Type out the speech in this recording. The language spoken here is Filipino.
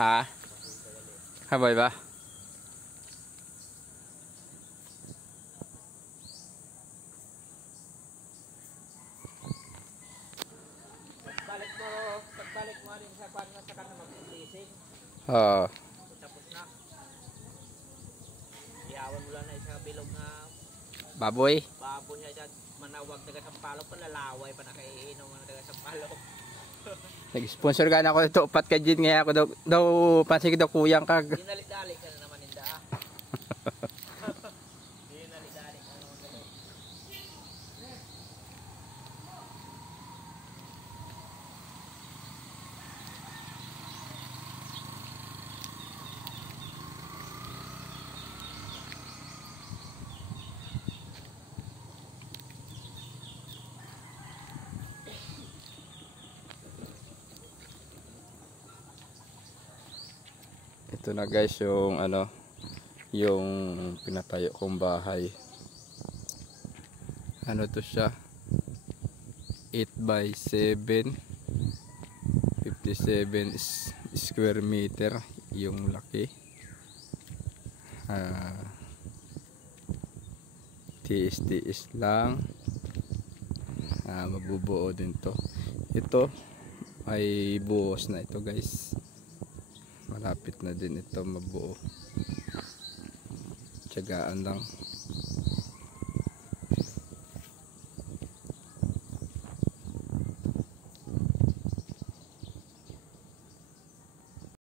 Ha? Habay ba? Pagbalik mo rin sa kwan na saka na mag-fishing. Oo. Tapos na. Iyawan mo lang na isang bilog na Baboy. baboy niya dyan. Manawag taga Sampalok pa, lalaway pa nakaiinom ng taga Sampalok. Nag-sponsor ka na ako ito. Upat ka dyan nga ako daw pansig daw kuyang kag. Dinalik-dalik ka na naman inda. Dinalik-dalik ka na naman dali. Ito na guys yung ano, yung pinatayo kong bahay. Ano to siya? 8x7, 57 square meter yung laki. Tiis-tiis lang. Mabubuo din to. Ito ay buhos na ito guys. Malapit na din ito mabuo. Tiyagaan lang.